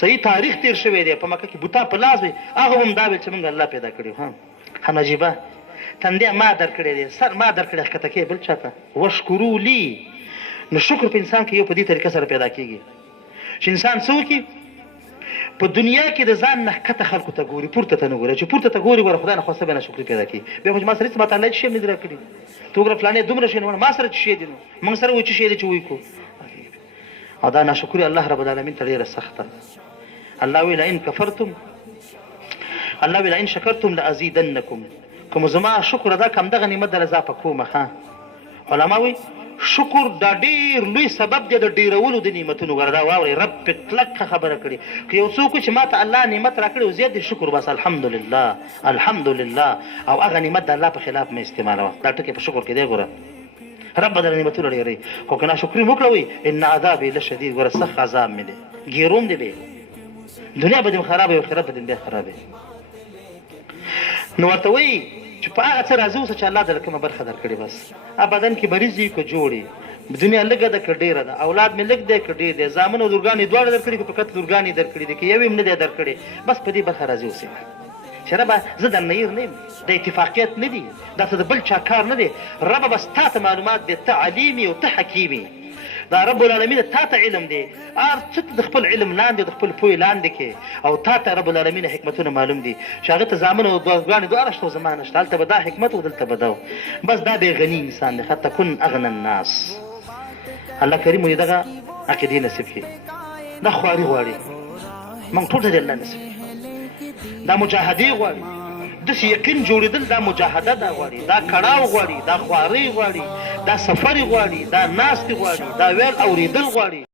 صحیح تاریخ تیر شوی دی په مکه کې بوتان په لاس وي هغه هم دا ویل چې موږ الله پیدا کړي ها هم عجیبه تندی ما درکړی دی سر ما درکړی ښکته کې بل چاته وشکرو لی نو شکر په انسان کې یو په دې طریقه سره پیدا کېږي چې انسان څه وکړي په دنیا کې د ځان نه ښکته خلکو ته ګوري پورته ته نه ګوري چې پورته ته ګوري ګوره خدای نه خواسته به ناشکري پیدا کړي بیا خو چې ما سره هېڅ ماته الله هېڅ شی هم نه دي راکړي ته وګوره فلانې دومره شی نه ما سره څه شی دي نو موږ سره و څه شی دی چې وایي کړو او دا ناشکري الله رب العالمین ته ډېره سخته الله وی لئن کفرتم الله وی لئن شکرتم لازیدنکم کوم زما شکر ادا کم دغه نعمت در اضافه کوم ها علما وی شکر دا ډیر لوی سبب دی د ډیرولو د نعمتونو ګره دا واوري رب په کلک خبره کړي که یو څوک چې ماته الله نعمت راکړي او زیات شکر بس الحمدلله الحمدلله او هغه نعمت د الله په خلاف مې استعمالوه دا ټکي په شکر کې دی ګوره رب در نعمتونه ډېرې خو که ناشکري مو کړه ان عذابي لشدید ګوره سخت عذاب مې دی ګیروم دی به دنیا به دې خرابه او آخرت به دې بیا خرابه نو ورته وایي چې په هغه څه راضي اوسه چې الله در کومه برخه درکړې بس بدن کې مریض وي که جوړ دنیا لږه ده که ډېره ده اولاد مې لږ دی که ډېر دی زامن او لورګانې دواړه درکړي که فقط لورګانې درکړي دي که یو یې هم نه دی درکړی بس په دې برخه راضي اوسئ چې ربه زه در نیر نه یم د اتفاقیت نه دي دا څه د بل چا کار نه دی ربه بس تا ته معلومات دی ته علیم او ته حکیم دا رب العالمین تا ته علم دی هر څه د خپل علم لاندې د خپل پوهې لاندې کې او تا ته رب العالمین حکمتونه معلوم دي چې هغه ته زامن او دوستګانې دواړه شته او زما نشته هلته به دا حکمت او دلته به دا بس دا بې غني انسان دی حتی کن اغنى الناس الله کریم وایي دغه عقیدې نصیب کړي دا خواري غواړي موږ ټول ته دې الله نصیب دا مجاهدې غواړي داسې یقین جوړېدل دا مجاهده دا غواړي دا کړاو غواړي دا خوارۍ غواړي دا سفرې غواړي دا ناستې غواړي دا ویل اورېدل غواړي